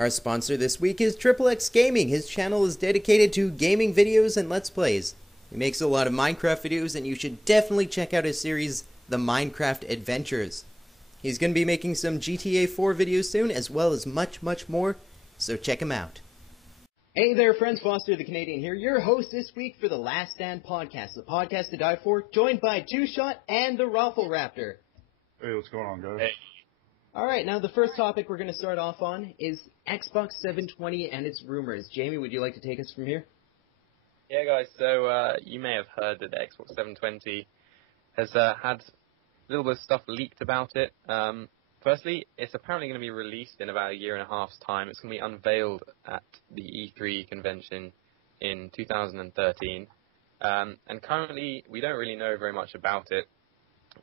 Our sponsor this week is XXX Gaming. His channel is dedicated to gaming videos and Let's Plays. He makes a lot of Minecraft videos, and you should definitely check out his series, The Minecraft Adventures. He's going to be making some GTA 4 videos soon, as well as much, much more, so check him out. Hey there, friends. Foster the Canadian here, your host this week for the Last Stand podcast, the podcast to die for, joined by Twoshot and the RoflRaptor. Hey, what's going on, guys? Hey. Alright, now the first topic we're going to start off on is Xbox 720 and its rumors. Jamie, would you like to take us from here? Yeah, guys, so you may have heard that the Xbox 720 has had a little bit of stuff leaked about it. Firstly, it's apparently going to be released in about a year and a half's time. It's going to be unveiled at the E3 convention in 2013. And currently, we don't really know very much about it,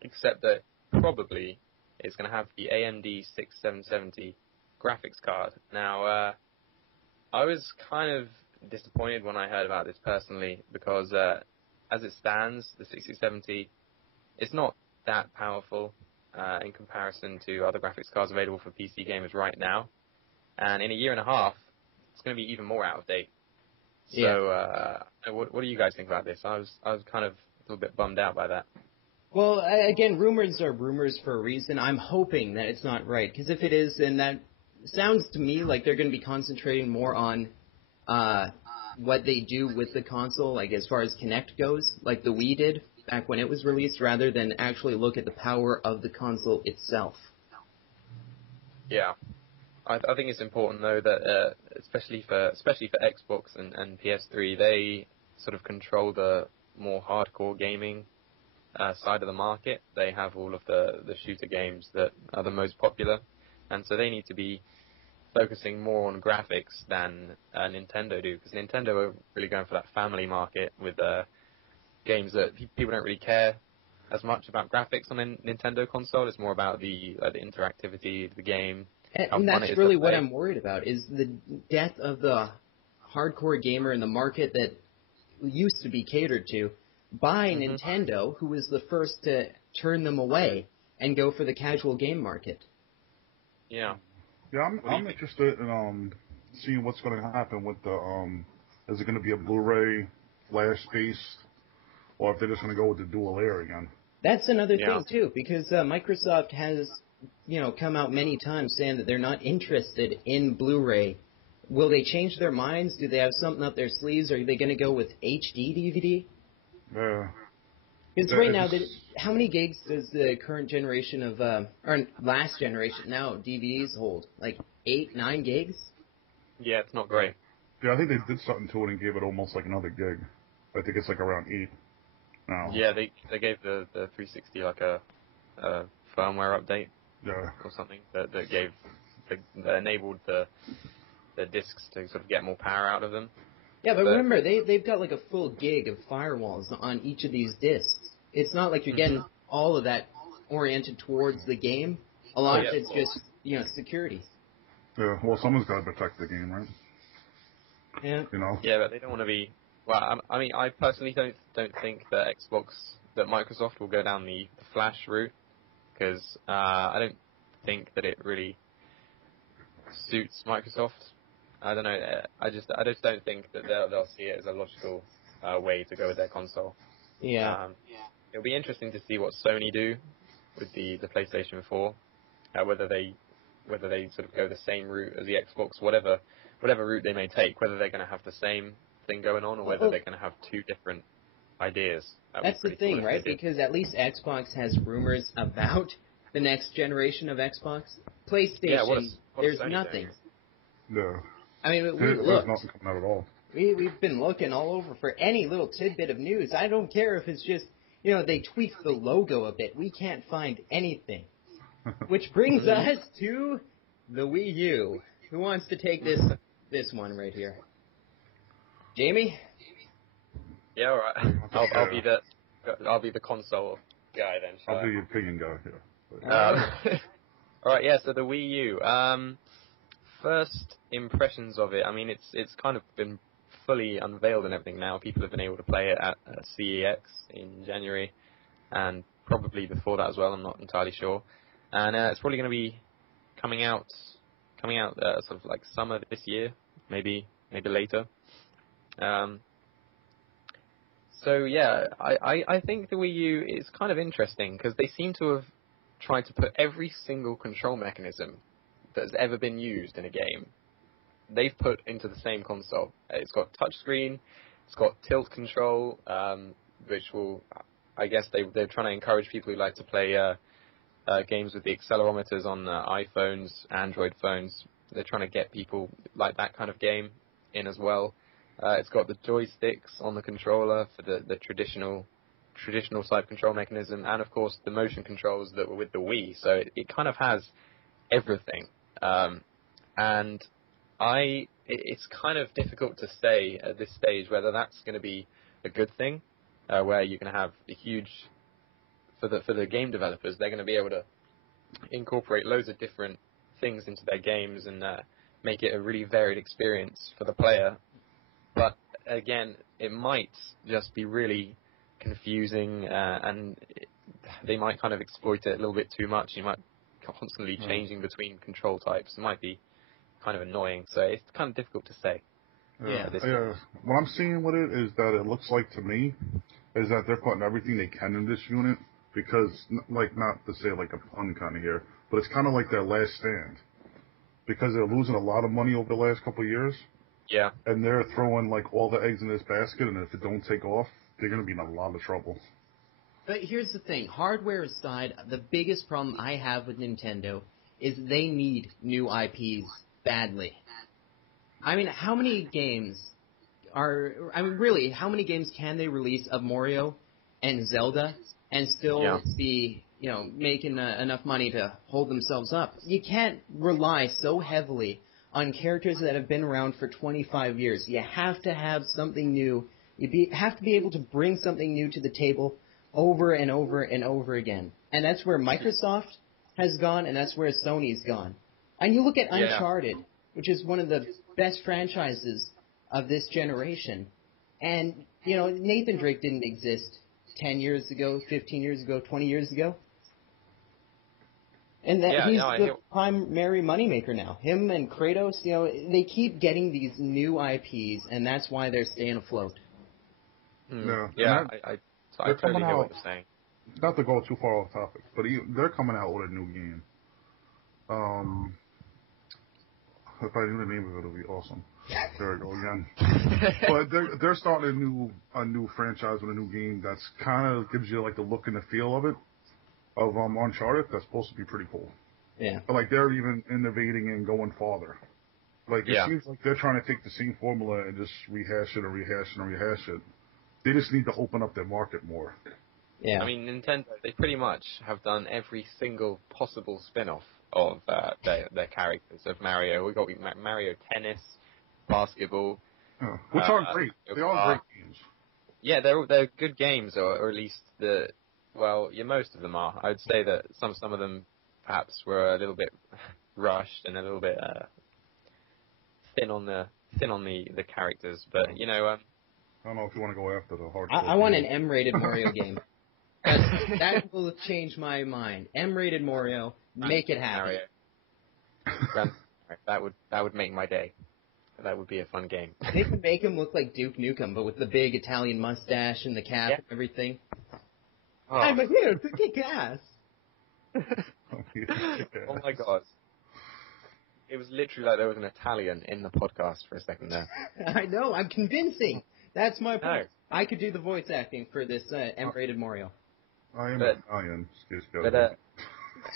except that probably it's going to have the AMD 6770 graphics card. Now, I was kind of disappointed when I heard about this personally, because as it stands, the 6070 is not that powerful in comparison to other graphics cards available for PC gamers right now. And in a year and a half, it's going to be even more out of date. Yeah. So, what do you guys think about this? I was kind of a little bit bummed out by that. Well, again, rumors are rumors for a reason. I'm hoping that it's not right, because if it is, then that sounds to me like they're going to be concentrating more on what they do with the console, like as far as Kinect goes, like the Wii did back when it was released, rather than actually look at the power of the console itself. Yeah, I think it's important though that especially for Xbox and PS3, they sort of control the more hardcore gaming side of the market. They have all of the shooter games that are the most popular, and so they need to be focusing more on graphics than Nintendo do, because Nintendo are really going for that family market with games that people don't really care as much about graphics on a Nintendo console. It's more about the interactivity of the game. And that's really what I'm worried about, is the death of the hardcore gamer in the market that used to be catered to by Nintendo, who was the first to turn them away and go for the casual game market. Yeah. Yeah, I'm interested in seeing what's going to happen with the is it going to be a Blu-ray flash based, or if they're just going to go with the dual layer again. That's another thing too, because Microsoft has come out many times saying that they're not interested in Blu-ray. Will they change their minds? Do they have something up their sleeves? Are they going to go with HD DVD? Yeah. Because right now, how many gigs does the current generation of, or last generation now, DVDs hold? Like 8, 9 gigs? Yeah, it's not great. Yeah, I think they did something to it and gave it almost like another gig. I think it's like around 8 now. Yeah, they gave the 360 like a firmware update. Yeah. Or something that that enabled the discs to sort of get more power out of them. Yeah, but remember, they've got like a full gig of firewalls on each of these discs. It's not like you're getting all of that oriented towards the game. A lot of it's just, security. Yeah, well, someone's got to protect the game, right? Yeah. Yeah, but they don't want to be... Well, I mean, I personally don't think that Microsoft will go down the Flash route, because I don't think that it really suits Microsoft. I don't know. I just don't think that they'll see it as a logical way to go with their console. Yeah. It'll be interesting to see what Sony do with the PlayStation 4. Whether they sort of go the same route as the Xbox, whatever route they may take. Whether they're going to have the same thing going on, or whether they're going to have two different ideas. That's the thing, right? Because at least Xbox has rumors about the next generation of Xbox. PlayStation, there's nothing. No. I mean, There's nothing coming out at all. We've been looking all over for any little tidbit of news. I don't care if it's just, they tweaked the logo a bit. We can't find anything. Which brings us to the Wii U. Who wants to take this one right here? Jamie? Yeah, all right. I'll be the console guy then. I'll be the opinion guy here. All right, yeah. So the Wii U. First impressions of it. I mean, it's kind of been fully unveiled and everything now. People have been able to play it at CEX in January, and probably before that as well. I'm not entirely sure. And it's probably going to be coming out coming out sort of like summer this year, maybe later. So yeah, I think the Wii U is kind of interesting because they seem to have tried to put every single control mechanism that's ever been used in a game, they've put into the same console. It's got touchscreen, it's got tilt control, which will, I guess they're trying to encourage people who like to play games with the accelerometers on iPhones, Android phones. They're trying to get people like that kind of game in as well. It's got the joysticks on the controller for the traditional type control mechanism, and of course the motion controls that were with the Wii. So it kind of has everything. And it's kind of difficult to say at this stage whether that's going to be a good thing, where you're going to have a huge, for the game developers, they're going to be able to incorporate loads of different things into their games and make it a really varied experience for the player. But again, it might just be really confusing, and they might kind of exploit it a little bit too much. You might constantly changing between control types. It might be kind of annoying, so it's kind of difficult to say. What I'm seeing with it is that it looks like to me is that they're putting everything they can in this unit because, like, not to say like a pun kind of here, but it's kind of like their last stand because they're losing a lot of money over the last couple of years. Yeah. And they're throwing like all the eggs in this basket, and if it don't take off, they're going to be in a lot of trouble. But here's the thing, hardware aside, the biggest problem I have with Nintendo is they need new IPs badly. I mean, how many games how many games can they release of Mario and Zelda and still be, making enough money to hold themselves up? You can't rely so heavily on characters that have been around for 25 years. You have to have something new. Have to be able to bring something new to the table over and over and over again. And that's where Microsoft has gone, and that's where Sony's gone. And you look at Uncharted, which is one of the best franchises of this generation. And, Nathan Drake didn't exist 10 years ago, 15 years ago, 20 years ago. And he's the primary moneymaker now. Him and Kratos, they keep getting these new IPs, and that's why they're staying afloat. I totally hear what you're saying. Not to go too far off topic, but they're coming out with a new game. If I knew the name of it, it would be awesome. There we go again. But they're starting a new franchise with a new game that's kind of gives you like the look and the feel of it. Of Uncharted, that's supposed to be pretty cool. Yeah. But like they're even innovating and going farther. Like it seems like they're trying to take the same formula and just rehash it. They just need to open up their market more. Yeah. I mean, Nintendo, they pretty much have done every single possible spin-off of their characters of Mario. We've got Mario Tennis, basketball. Which are great. They are great games. Yeah, they're good games, or at least most of them are. I would say that some of them perhaps were a little bit rushed and a little bit thin on the characters, but I don't know if you want to go after the hard. I want an M-rated Mario game. That will change my mind. M-rated Mario, make it happen. Mario. That would make my day. That would be a fun game. They could make him look like Duke Nukem, but with the big Italian mustache and the cap and everything. Oh. I'm here to kick ass. Oh my god. It was literally like there was an Italian in the podcast for a second there. I know, I'm convincing. That's my point. No. I could do the voice acting for this M-rated Mario. I am Italian.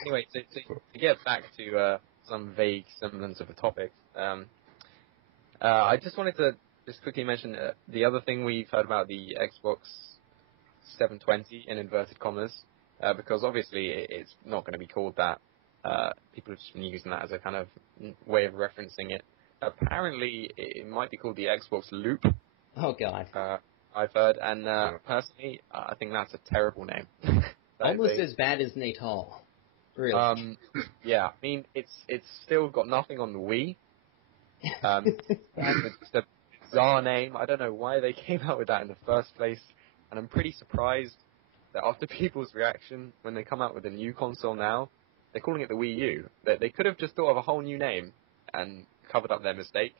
Anyway, to get back to some vague semblance of a topic, I just wanted to just quickly mention the other thing we've heard about the Xbox 720 in inverted commas, because obviously it's not going to be called that. People have just been using that as a kind of way of referencing it. Apparently, it might be called the Xbox Loop. Oh, God. I've heard, and personally, I think that's a terrible name. Almost as bad as Natal. Really. Yeah, I mean, it's still got nothing on the Wii. It's just a bizarre name. I don't know why they came out with that in the first place, and I'm pretty surprised that after people's reaction, when they come out with a new console now, they're calling it the Wii U. They could have just thought of a whole new name and covered up their mistake.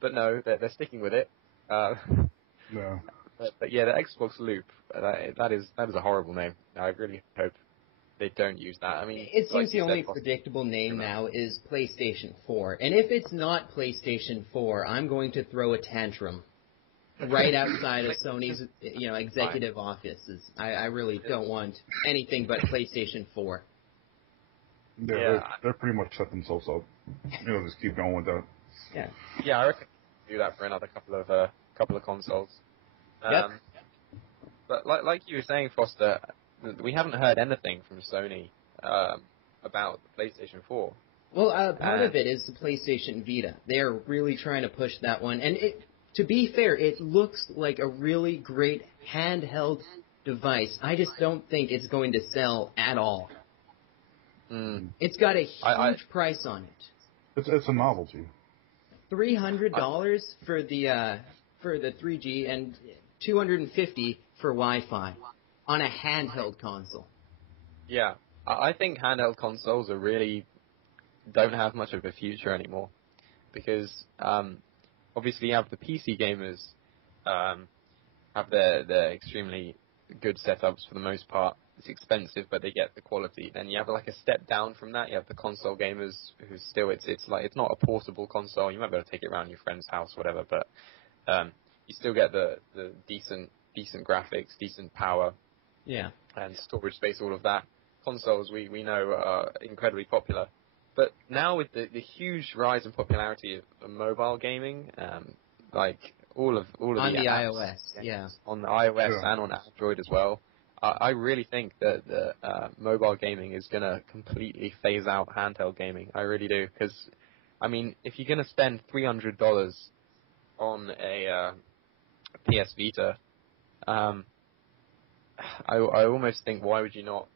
But no, they're sticking with it. Yeah. But yeah, the Xbox Loop, that is a horrible name. I really hope they don't use that. I mean, it like seems you the only said, predictable name now is PlayStation 4. And if it's not PlayStation 4, I'm going to throw a tantrum right outside of Sony's, executive offices. I really don't want anything but PlayStation 4. Yeah, they're pretty much set themselves up. Just keep going with that. Yeah. Yeah, I reckon do that for another couple of consoles. Yep. But like you were saying, Foster, we haven't heard anything from Sony about the PlayStation 4. Well, part of it is the PlayStation Vita. They're really trying to push that one. And to be fair, it looks like a really great handheld device. I just don't think it's going to sell at all. It's got a huge price on it. It's a novelty. $300 for the 3G and $250 for Wi-Fi on a handheld console. Yeah, I think handheld consoles don't have much of a future anymore, because obviously you have the PC gamers have their extremely good setups for the most part. It's expensive, but they get the quality. Then you have like a step down from that. You have the console gamers who still it's not a portable console. You might be able to take it around your friend's house, whatever, but you still get the decent graphics, decent power, and storage space, all of that. Consoles we know are incredibly popular, but now with the huge rise in popularity of mobile gaming, like all of on the apps, iOS, on the iOS and on Android as well. I really think that the mobile gaming is going to completely phase out handheld gaming. I really do, because I mean, if you're going to spend $300 on a PS Vita, I almost think, why would you not?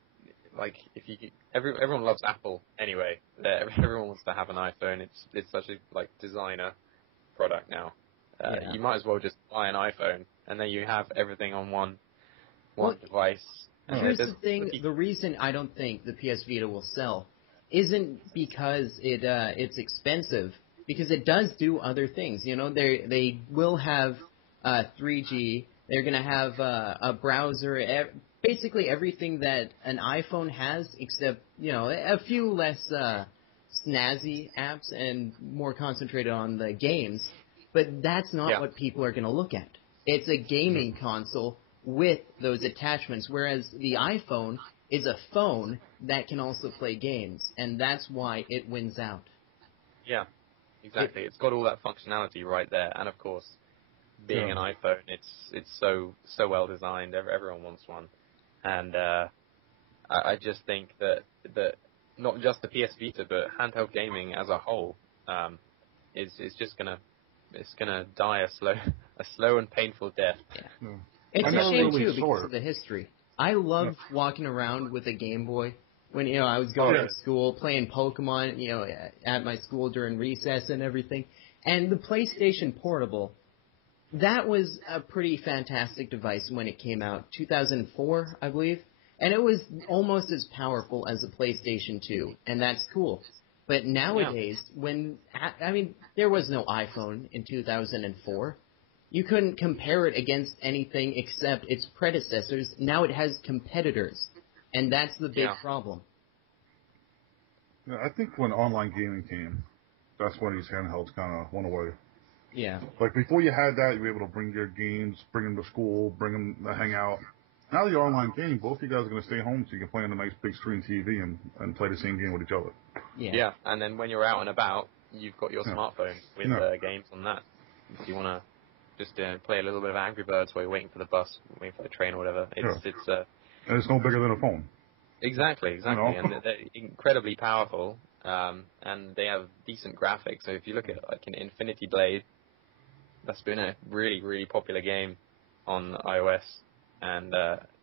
Like, if you everyone loves Apple anyway. Everyone wants to have an iPhone. It's such a designer product now. You might as well just buy an iPhone, and then you have everything on one device. Here's the thing: the reason I don't think the PS Vita will sell isn't because it's expensive, because it does do other things. They will have 3G. They're going to have a browser. Basically everything that an iPhone has, except, a few less snazzy apps and more concentrated on the games. But that's not what people are going to look at. It's a gaming console with those attachments, whereas the iPhone is a phone that can also play games, and that's why it wins out. Yeah, exactly. It's got all that functionality right there, and of course, being an iPhone, it's so well designed. Everyone wants one. And I just think that not just the PS Vita, but handheld gaming as a whole is just gonna die a slow and painful death. Yeah. It's a shame too because of the history. I loved walking around with a Game Boy when I was going to school, playing Pokemon, at my school during recess and everything. And the PlayStation Portable, that was a pretty fantastic device when it came out, 2004, I believe. And it was almost as powerful as the PlayStation 2, and that's cool. But nowadays, there was no iPhone in 2004. You couldn't compare it against anything except its predecessors. Now it has competitors, and that's the big problem. Yeah, I think when online gaming came, that's when these handhelds kind of went away. Yeah. Like, before you had that, you were able to bring your games, bring them to school, bring them to hang out. Now that you're online gaming, both of you guys are going to stay home so you can play on a nice big screen TV and play the same game with each other. Yeah, and then when you're out and about, you've got your smartphone with games on that. If you want to just play a little bit of Angry Birds while you're waiting for the bus, waiting for the train or whatever. And it's no bigger than a phone. Exactly. And they're incredibly powerful, and they have decent graphics. So if you look at an Infinity Blade, that's been a really, really popular game on iOS, and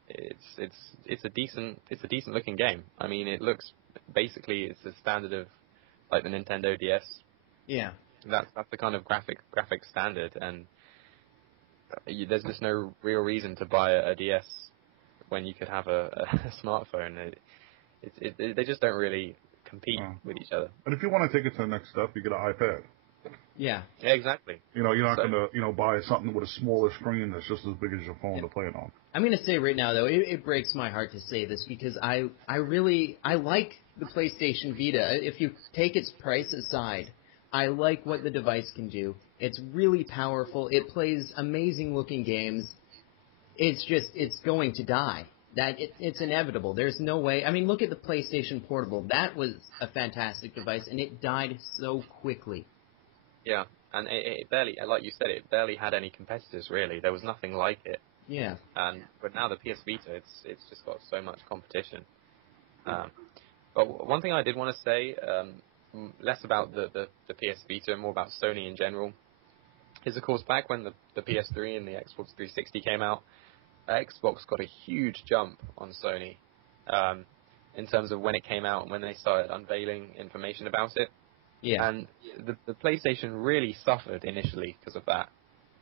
it's a decent looking game. I mean, it looks basically it's the standard of the Nintendo DS. Yeah. That's the kind of graphic standard, and there's just no real reason to buy a DS when you could have a smartphone. They just don't really compete with each other. And if you want to take it to the next step, you get an iPad. Yeah. Yeah, exactly. You're not going to, buy something with a smaller screen that's just as big as your phone to play it on. I'm going to say right now, though, it breaks my heart to say this because I like the PlayStation Vita. If you take its price aside, I like what the device can do. It's really powerful. It plays amazing-looking games. It's going to die. It's inevitable. There's no way. I mean, look at the PlayStation Portable. That was a fantastic device, and it died so quickly. Yeah, and it barely, like you said, it barely had any competitors, really. There was nothing like it. Yeah. But now the PS Vita, it's just got so much competition. But one thing I did want to say, less about the PS Vita and more about Sony in general, is of course back when the PS3 and the Xbox 360 came out, Xbox got a huge jump on Sony in terms of when it came out and when they started unveiling information about it. Yeah. And the PlayStation really suffered initially because of that.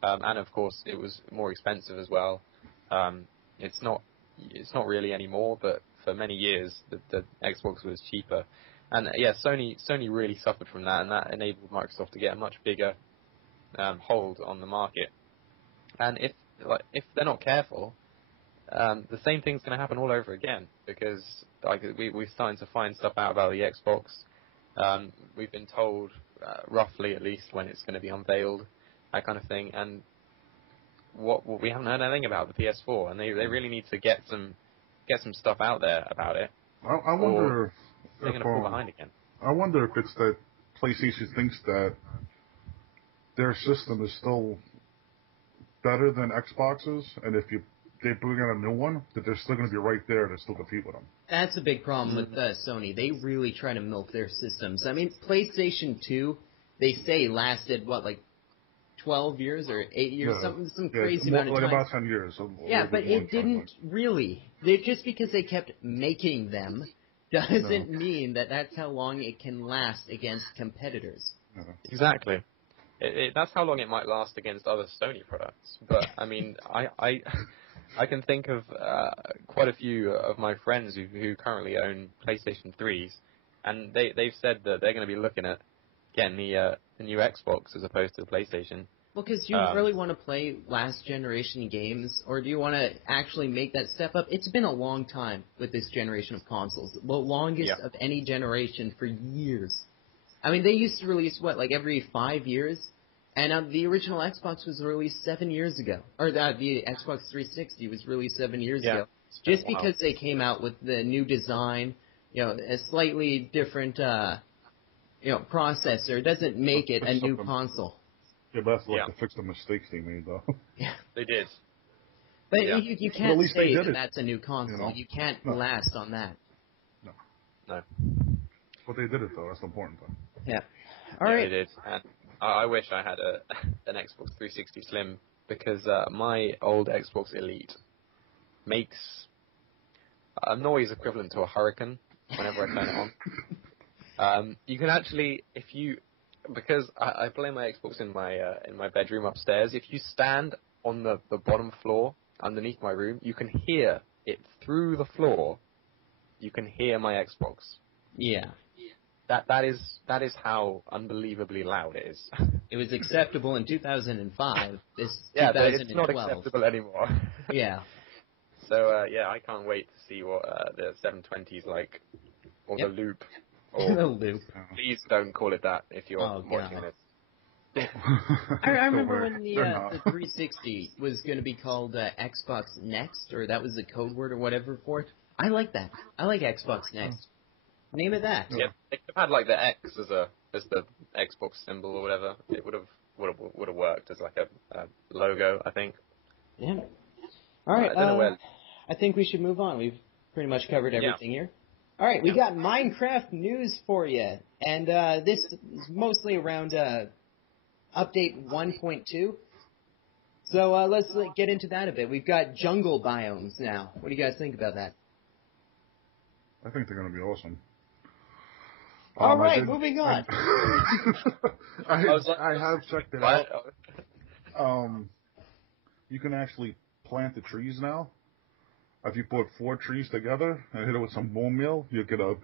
And of course, it was more expensive as well. It's not really anymore, but for many years, the Xbox was cheaper. And yeah, Sony really suffered from that, and that enabled Microsoft to get a much bigger hold on the market. And if they're not careful, the same thing's going to happen all over again, because we're starting to find stuff out about the Xbox. We've been told, roughly at least, when it's going to be unveiled, that kind of thing. And we haven't heard anything about the PS4, and they really need to get some stuff out there about it. I wonder if they're going to fall behind again. I wonder if it's that PlayStation thinks that their system is still better than Xbox's, and if they bring out a new one, that they're still going to be right there to still compete with them. That's a big problem with Sony. They really try to milk their systems. I mean, PlayStation 2, they say lasted, 12 years or 8 years, some crazy amount of time. About 10 years. But it didn't really. Just because they kept making them doesn't mean that that's how long it can last against competitors. No. Exactly. That's how long it might last against other Sony products. But, I mean, I can think of quite a few of my friends who currently own PlayStation 3s, and they've said that they're going to be looking at getting the new Xbox as opposed to the PlayStation. Well, because do you really want to play last generation games, or do you want to actually make that step up? It's been a long time with this generation of consoles, the longest of any generation for years. I mean, they used to release, every 5 years? And the original Xbox was released 7 years ago. Or the Xbox 360 was released 7 years ago. Just because they came out with the new design, a slightly different, processor doesn't make it a new console. Yeah, but that's to fix the mistakes they made, though. Yeah. They did. But you can't say that's a new console. You know? You can't last on that. No. But they did it, though. That's the important thing. Yeah. All right. They did. And I wish I had an Xbox 360 Slim, because my old Xbox Elite makes a noise equivalent to a hurricane whenever I turn it on. You can actually, because I play my Xbox in my bedroom upstairs, if you stand on the bottom floor underneath my room, you can hear it through the floor. You can hear my Xbox. Yeah. That is how unbelievably loud it is. It was acceptable in 2005. This 2012. But it's not acceptable anymore. Yeah. So I can't wait to see what the 720's like, or the Loop. Or the Loop. Please don't call it that if you're watching this. I remember when the 360 was going to be called Xbox Next, or that was the code word or whatever for it. I like that. I like Xbox Next. Name it that. Yeah, they could have had like the X as the Xbox symbol or whatever. It would have worked as like a logo, I think. Yeah. All right. I think we should move on. We've pretty much covered everything here. All right, we got Minecraft news for you, and this is mostly around update 1.2. So let's get into that a bit. We've got jungle biomes now. What do you guys think about that? I think they're going to be awesome. All right, moving on. I have checked it out. You can actually plant the trees now. If you put 4 trees together and hit it with some bone meal, you'll get a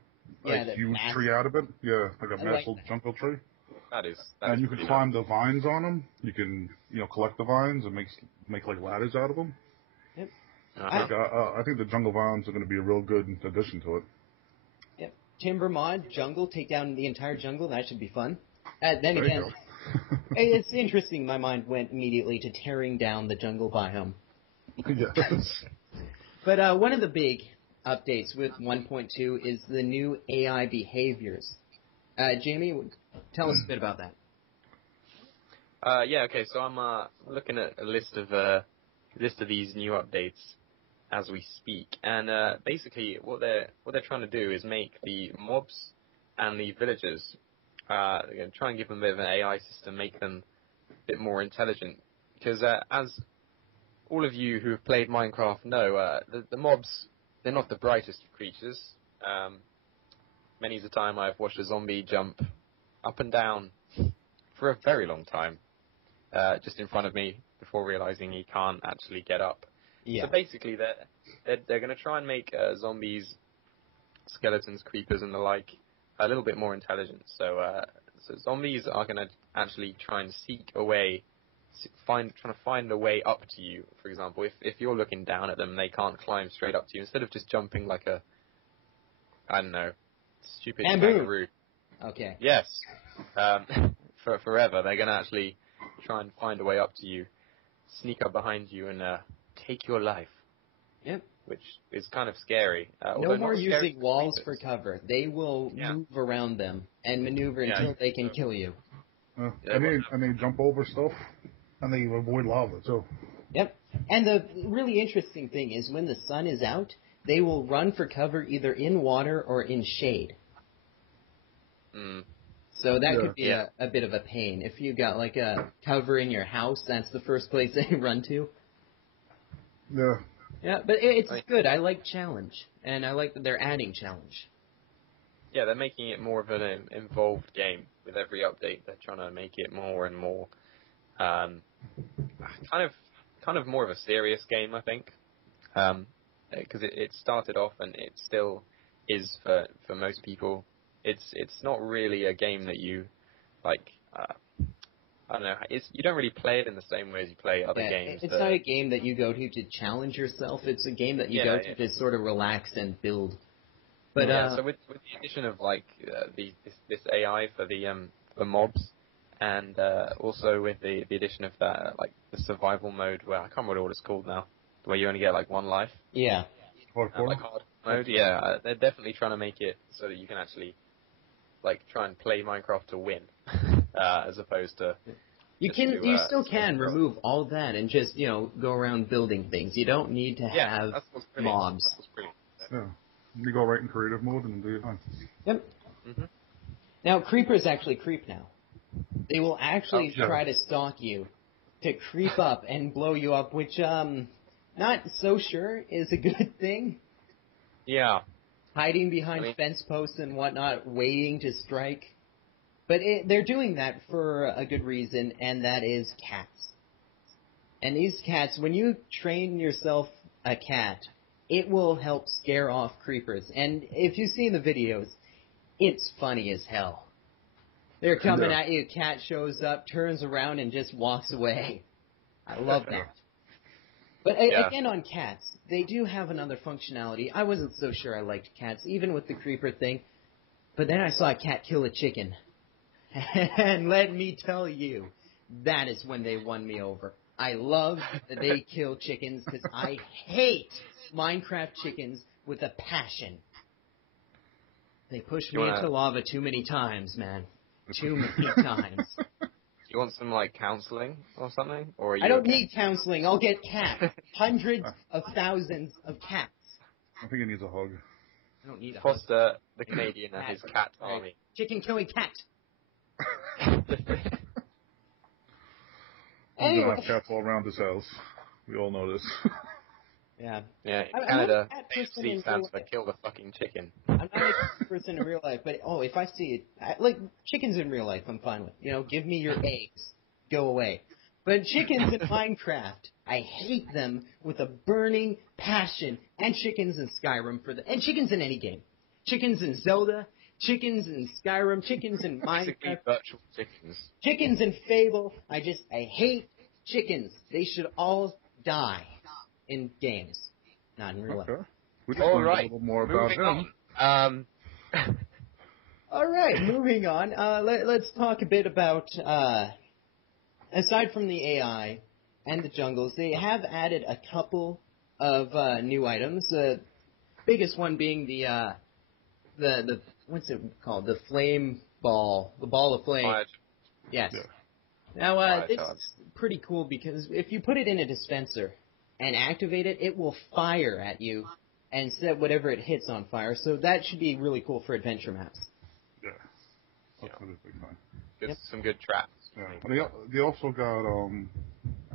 a huge tree out of it. Yeah, like a massive jungle tree. That is and you can climb the vines on them. You can, collect the vines and make like ladders out of them. Yep. I think the jungle vines are going to be a real good addition to it. Yep. Timber mod, jungle, take down the entire jungle. That should be fun. Then again, it's interesting. My mind went immediately to tearing down the jungle biome. Yes. But one of the big updates with 1.2 is the new AI behaviors. Jamie, tell us a bit about that. Okay. So I'm looking at a list of these new updates as we speak, and basically what they're trying to do is make the mobs and the villagers, they're going to try and give them a bit of an AI system, make them a bit more intelligent. Because as all of you who have played Minecraft know, the mobs, they're not the brightest of creatures. Many's the time I've watched a zombie jump up and down for a very long time, just in front of me, before realizing he can't actually get up. Yeah. So basically, they're going to try and make zombies, skeletons, creepers, and the like a little bit more intelligent. So zombies are going to actually try and seek a way, trying to find a way up to you. For example, if you're looking down at them, they can't climb straight up to you. Instead of just jumping like a, I don't know, stupid kangaroo. Okay. Yes. For forever, they're going to actually try and find a way up to you, sneak up behind you, and take your life. Yep. Which is kind of scary. No more using walls for cover. They will move around them and maneuver until they can kill you. And they jump over stuff, and they avoid lava, too. Yep. And the really interesting thing is when the sun is out, they will run for cover either in water or in shade. So that could be a bit of a pain. If you got like a cover in your house, that's the first place they run to. Yeah. Yeah, but it's good. I like challenge, and I like that they're adding challenge. Yeah, they're making it more of an involved game with every update. They're trying to make it more and more, kind of more of a serious game, I think, because it started off and it still is for most people. It's not really a game that you like. I don't know. You don't really play it in the same way as you play other games. It's not a game that you go to challenge yourself. It's a game that you go to sort of relax and build. But so with the addition of like this AI for the mobs, and also with the addition of that like the survival mode, where I can't remember what it's called now, where you only get like one life. Yeah. Like hard mode. Yeah, they're definitely trying to make it so that you can actually like try and play Minecraft to win. As opposed to you still can remove all that and just go around building things. You don't need to have mobs. That's what's brilliant. Yeah, you go right in creative mode and do your thing. Yep. Mm-hmm. Now creepers actually creep now. They will actually try to stalk you, to creep up and blow you up, which not so sure is a good thing. Yeah. Hiding behind fence posts and whatnot, waiting to strike. But they're doing that for a good reason, and that is cats. And these cats, when you train yourself a cat, it will help scare off creepers. And if you see the videos, it's funny as hell. They're coming at you, cat shows up, turns around, and just walks away. I love that. But again, on cats, they do have another functionality. I wasn't so sure I liked cats, even with the creeper thing. But then I saw a cat kill a chicken. And let me tell you, that is when they won me over. I love that they kill chickens because I hate Minecraft chickens with a passion. They pushed me into lava too many times, man. Too many times. Do you want some, like, counseling or something? Or are you I don't need counseling. I'll get cats. Hundreds of thousands of cats. I think he needs a hug. I don't need a Foster the Canadian and his cat army. Chicken killing cat. He's gonna have cats all around his house. We all know this. Yeah. Yeah. In Canada, AFC stands for kill the fucking chicken. I'm not a cat person in real life, but if I see it, like chickens in real life, I'm fine with. Give me your eggs, go away. But chickens in Minecraft, I hate them with a burning passion. And chickens in Skyrim and chickens in any game. chickens in Zelda, chickens in Skyrim, chickens in Basically Minecraft, virtual chickens. chickens in Fable. I hate chickens. They should all die in games, not in real life. Okay. We just All learned a right, little more about moving him. on. All right, moving on. Let's talk a bit about, aside from the AI and the jungles, they have added a couple of new items. The biggest one being the what's it called? The flame ball, the ball of flame. Yes. Yeah. Now, this is pretty cool because if you put it in a dispenser and activate it, it will fire at you and set whatever it hits on fire. So that should be really cool for adventure maps. Yeah. That's a big thing. Good, some good traps. Yeah. They also got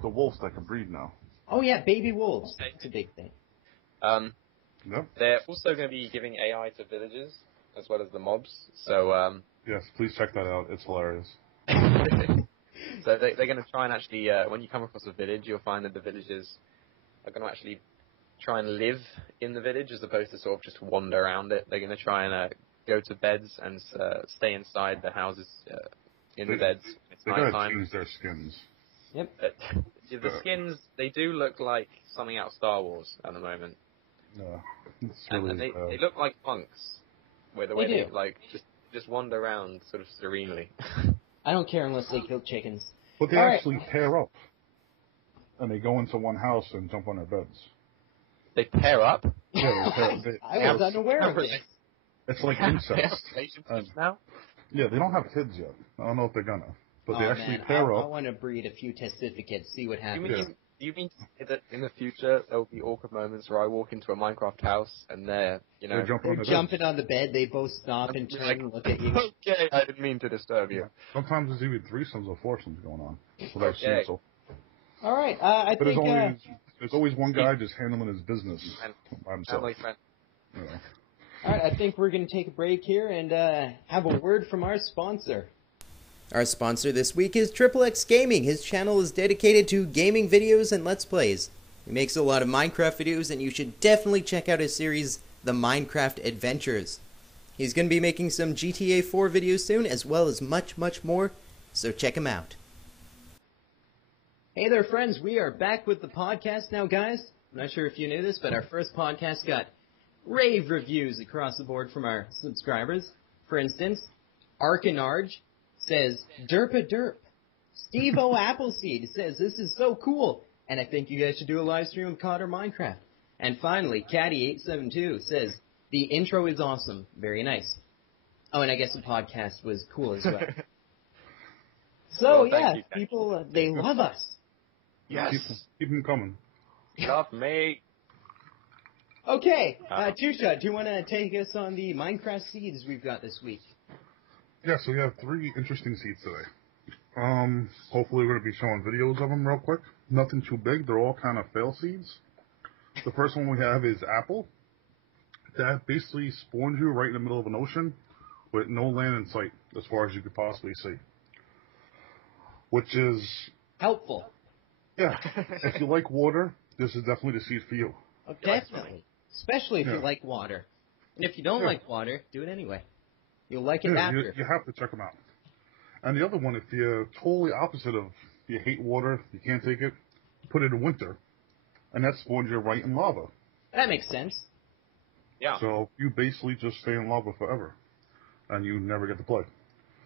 the wolves that can breed now. Oh yeah, baby wolves. That's a big thing. Yep. They're also going to be giving AI to villagers as well as the mobs. So Yes, please check that out. It's hilarious. so they're going to try and actually, when you come across a village, you'll find that the villagers are going to actually try and live in the village as opposed to sort of just wander around it. They're going to try and go to beds and stay inside the houses in the beds. It's They gotta nighttime. change their skins. Yep. The skins, they do look like something out of Star Wars at the moment. Yeah. It's really And they look like monks, where the way they like just wander around sort of serenely. I don't care unless they kill chickens. But they All actually pair up. And they go into one house and jump on their beds. They pair up. Yeah, I was unaware of this. It's like incest. Now? Yeah, they don't have kids yet. I don't know if they're gonna. But they actually man, pair I up. want to breed a few testificates, see what happens. Do you mean to say that in the future there will be awkward moments where I walk into a Minecraft house and they're jumping on the bed, they both stop and turn and look at you. Okay, I didn't mean to disturb you. Sometimes there's even threesomes or foursomes going on. So I've seen so. All right, I but think there's always one guy just handling his business by himself. Family friend. Yeah. All right, I think we're going to take a break here and have a word from our sponsor. Our sponsor this week is XXX Gaming. His channel is dedicated to gaming videos and Let's Plays. He makes a lot of Minecraft videos, and you should definitely check out his series, The Minecraft Adventures. He's going to be making some GTA 4 videos soon, as well as much, much more, so check him out. Hey there, friends. We are back with the podcast now, guys. I'm not sure if you knew this, but our first podcast got rave reviews across the board from our subscribers. For instance, Arcanarge says, derpa derp. Steve-O Appleseed says, this is so cool, and I think you guys should do a live stream of COD or Minecraft. And finally, Caddy872 says, the intro is awesome. Very nice. Oh, and I guess the podcast was cool as well. So, Well, you, people, they love us. Yes. Keep them coming. Love me. Okay, Twoshot, do you want to take us on the Minecraft seeds we've got this week? Yeah, so we have 3 interesting seeds today. Hopefully we're going to be showing videos of them real quick. Nothing too big. They're all kind of fail seeds. The first one we have is Apple. That basically spawns you right in the middle of an ocean with no land in sight, as far as you could possibly see. Which is... helpful. Yeah. If you like water, this is definitely the seed for you. Oh, definitely. Especially if you like water. And if you don't like water, do it anyway. You'll like it after. You have to check them out. And the other one, if you're totally opposite of, you hate water, you can't take it, put it in winter. And that spawns you right in lava. That makes sense. Yeah. So you basically just stay in lava forever. And you never get to play.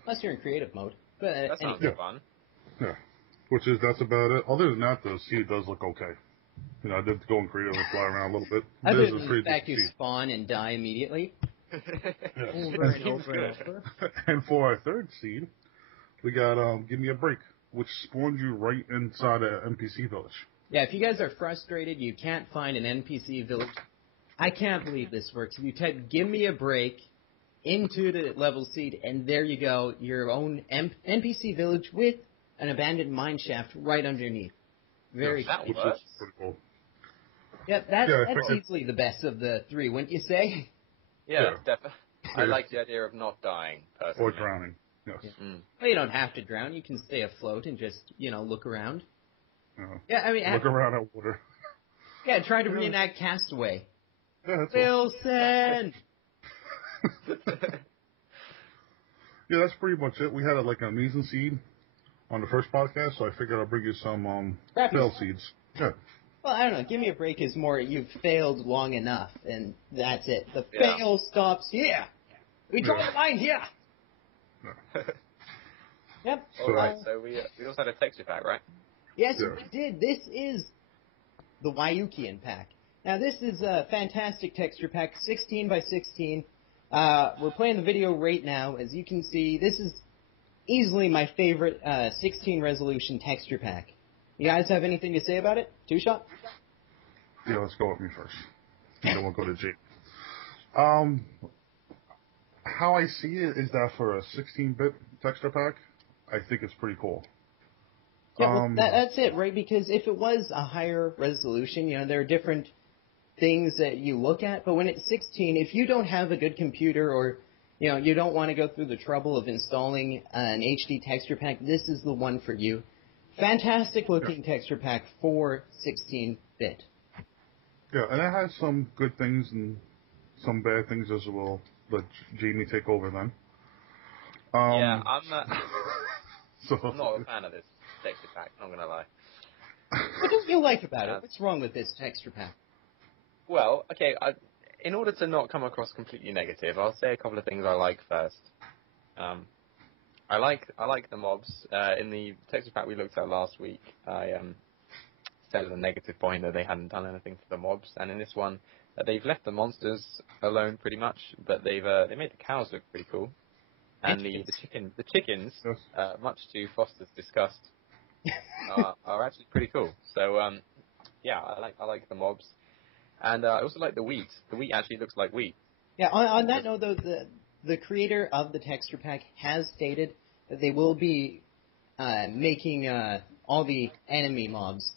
Unless you're in creative mode. But that sounds fun. Yeah. That's about it. Other than that, the seed does look okay. You know, I did go in creative and fly around a little bit. Other than the fact you spawn and die immediately. Over and over and over. And for our third seed, we got Give Me a Break, which spawns you right inside an NPC village. Yeah, if you guys are frustrated, you can't find an NPC village. I can't believe this works. If you type Give Me a Break into the level seed, and there you go, your own NPC village with an abandoned mine shaft right underneath. Very cool. That works. Pretty cool. Yeah, that's easily the best of the 3, wouldn't you say? Yeah. Definitely. I like the idea of not dying, personally. Or drowning, yes. Mm. Well, you don't have to drown. You can stay afloat and just, look around. Yeah, I mean... look around at water. Yeah, try to reenact Castaway. Yeah, that's Wilson! Yeah, that's pretty much it. We had like a mise en seed on the first podcast, so I figured I'll bring you some fail seeds. Yeah. Well, I don't know. Give me a break is more you've failed long enough, and that's it. The fail stops here. We draw the line here. Yep. All right. So we also had a texture pack, right? Yes, we did. This is the Wayukian pack. Now, this is a fantastic texture pack, 16 by 16. We're playing the video right now. As you can see, this is easily my favorite 16 resolution texture pack. You guys have anything to say about it? Twoshot? Yeah, let's go with me first. Then we'll go to Jake. How I see it is that for a 16-bit texture pack, I think it's pretty cool. Yeah, well, that's it, right? Because if it was a higher resolution, there are different things that you look at. But when it's 16, if you don't have a good computer or, you don't want to go through the trouble of installing an HD texture pack, this is the one for you. Fantastic looking texture pack for 16-bit. Yeah, and it has some good things and some bad things as well. Let Jamie take over then. Yeah, I'm not so, I'm not a fan of this texture pack, not going to lie. What do you like about it? What's wrong with this texture pack? Well, okay, in order to not come across completely negative, I'll say a couple of things I like first. I like the mobs. In the texture pack we looked at last week, I said as a negative point that they hadn't done anything for the mobs, and in this one, they've left the monsters alone pretty much, but they made the cows look pretty cool, and the chickens, yes. Much to Foster's disgust, are actually pretty cool. So yeah, I like the mobs, and I also like the wheat. The wheat actually looks like wheat. Yeah. On that note, though, the creator of the texture pack has stated that they will be making all the enemy mobs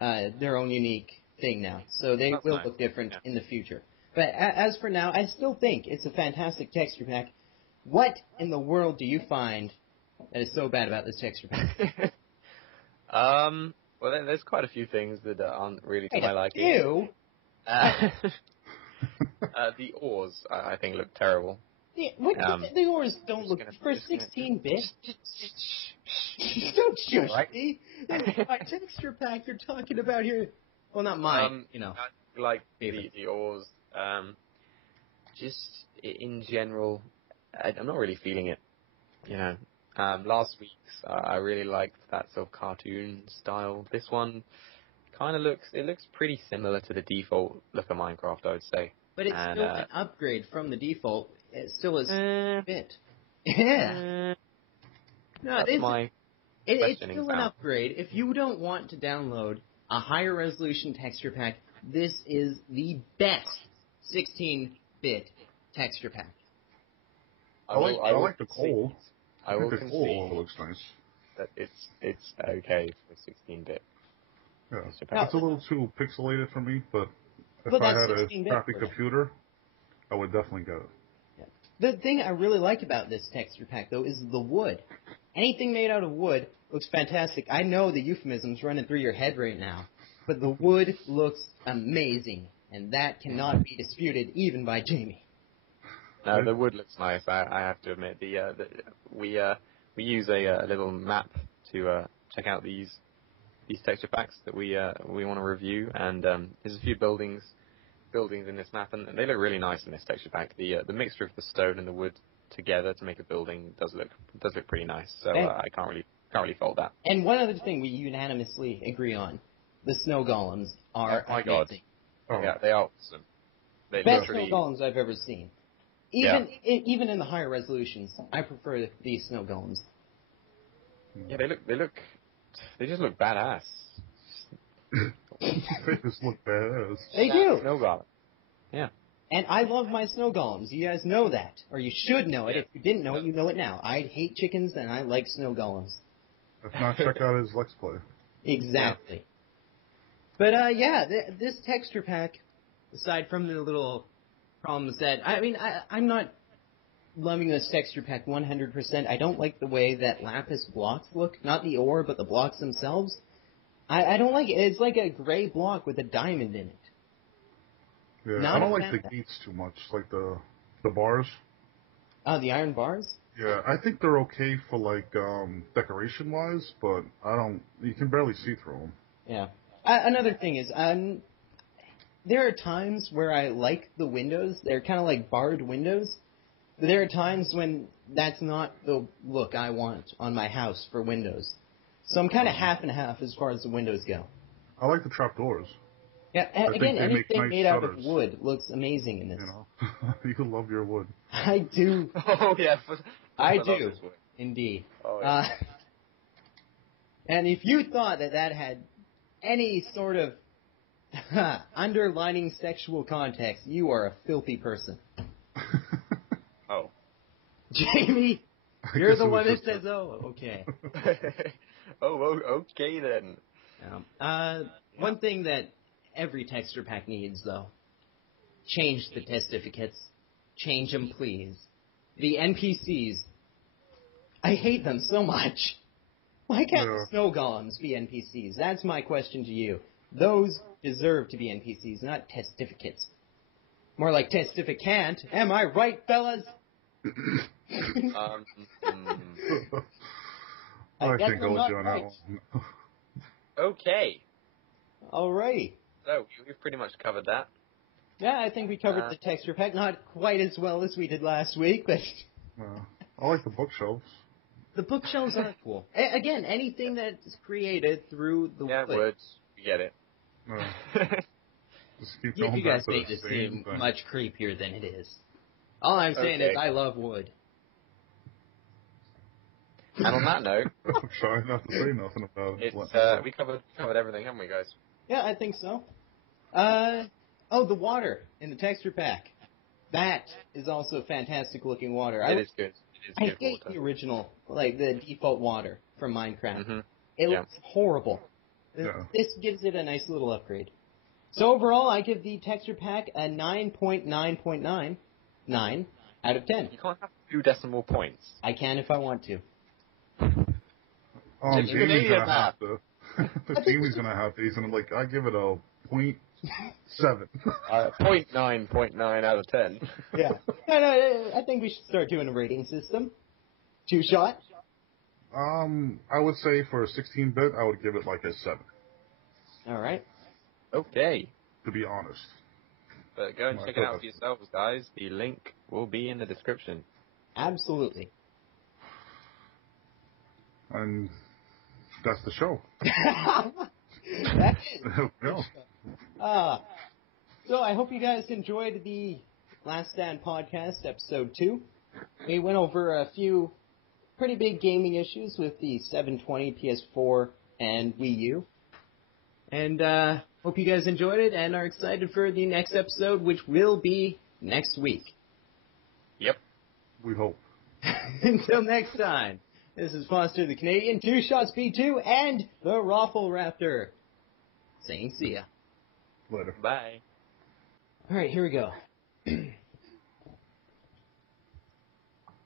their own unique thing now. So they will look different in the future. But as for now, I still think it's a fantastic texture pack. What in the world do you find that is so bad about this texture pack? Well, there's quite a few things that aren't really to my liking. Ew! The oars, I think, look terrible. Yeah, the oars don't look... For 16-bit? Don't shush me! My texture pack you're talking about here... Well, not mine, I like the oars. Just in general, I'm not really feeling it. Last week's, I really liked that sort of cartoon style. This one kind of looks pretty similar to the default look of Minecraft, I would say. But it's still an upgrade from the default. It still is a bit. Yeah. No, it's still an upgrade. If you don't want to download a higher resolution texture pack, this is the best 16-bit texture pack. I like the coal. I will the concede coal looks nice. that it's okay for 16-bit. Yeah, it's a little too pixelated for me, but if I had a crappy computer, I would definitely get it. Yeah. The thing I really like about this texture pack, though, is the wood. Anything made out of wood looks fantastic. I know the euphemism's running through your head right now, but the wood looks amazing, and that cannot be disputed even by Jamie. No, the wood looks nice. I have to admit, we use a little map to check out these texture packs that we want to review, and there's a few buildings in this map, and they look really nice in this texture pack. The mixture of the stone and the wood together to make a building does look pretty nice. So I can't really fault that. And one other thing we unanimously agree on: the snow golems are my amazing. God. Yeah, they are awesome. Best snow golems I've ever seen. Even in the higher resolutions, I prefer these snow golems. Yeah, they just look badass. They just look badass. They do. Snow golem. Yeah. And I love my snow golems. You guys know that. Or you should know it. If you didn't know it, you know it now. I hate chickens and I like snow golems. If not, check out his Let's Play. Exactly. But this texture pack, aside from the little problems that... I'm not loving this texture pack 100%. I don't like the way that lapis blocks look. Not the ore, but the blocks themselves. I don't like it. It's like a gray block with a diamond in it. Yeah, I don't like the gates too much. Like the The bars. Oh, the iron bars? Yeah, I think they're okay for like decoration-wise, but you can barely see through them. Yeah. Another thing is, there are times where I like the windows. They're kind of like barred windows. But there are times when that's not the look I want on my house for windows. So I'm kind of half and half as far as the windows go. I like the trapdoors. Yeah, I again, think they make anything nice made out of shutters. wood looks amazing in this. You know, you love your wood. I do. Oh, yeah. I love do. this one. Indeed. Oh, yeah. And if you thought that had any sort of underlining sexual context, you are a filthy person. Oh. Jamie, you're the one that says, oh, okay. Oh, okay then. One thing that every texture pack needs, though, change the testificates. Change them, please. The NPCs, I hate them so much. Why can't the snow golems be NPCs? That's my question to you. Those deserve to be NPCs, not testificates. More like testificant. Am I right, fellas? I guess think I I'm was not you on right. that one. Okay. Alrighty. So, we've pretty much covered that. Yeah, I think we covered the texture pack. Not quite as well as we did last week, but... I like the bookshelves. The bookshelves are cool. Again, anything that's created through the wood. Words. We get it. Just keep You going guys back to make the this same seem thing. much creepier than it is. All I'm saying is I love wood. And on that note, I'm trying not to say nothing about it. it's, we covered everything, haven't we, guys? Yeah, I think so. The water in the texture pack. That is also fantastic looking water. It is good. I hate the original, like the default water from Minecraft. Mm-hmm. It looks horrible. Yeah. This gives it a nice little upgrade. So overall, I give the texture pack a 9.9.99 out of 10. You can't have 2 decimal points. I can if I want to. Jamie's Canadian gonna have to. Jamie's gonna have to. He's gonna I give it a 0.7. 0.9 out of 10. Yeah. No, I think we should start doing a rating system. Two-shot? I would say for a 16-bit, I would give it like a 7. All right. Okay. To be honest. But go and check it out for yourselves, guys. The link will be in the description. Absolutely. And that's the show. That's it. No. So I hope you guys enjoyed the Last Stand podcast, episode 2. We went over a few pretty big gaming issues with the 720, PS4, and Wii U. And hope you guys enjoyed it and are excited for the next episode, which will be next week. Yep. We hope. Until next time, this is Foster the Canadian, Twoshot B2, and the RoflRaptor. Saying see ya. Later. Bye. Alright, here we go.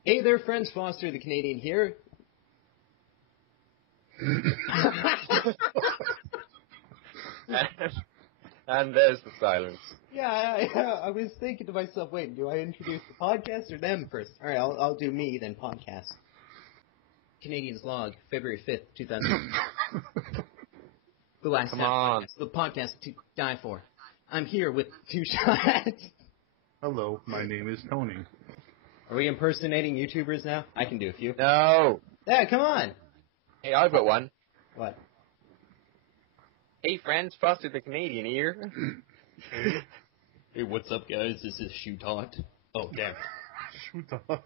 Hey there, friends. Foster the Canadian here. And there's the silence. Yeah, I was thinking to myself, wait, do I introduce the podcast or them first? Alright, I'll do me, then podcast. Canadian's Log, February 5th, 2000. The last Come on. podcast, the podcast to die for. I'm here with Twoshot. Hello, my name is Tony. Are we impersonating YouTubers now? I can do a few. No. Yeah, come on. Hey, I've got one. What? Hey, friends. Foster the Canadian here. Hey, what's up, guys? This is Shoot Hot. Oh, damn. Shoot off.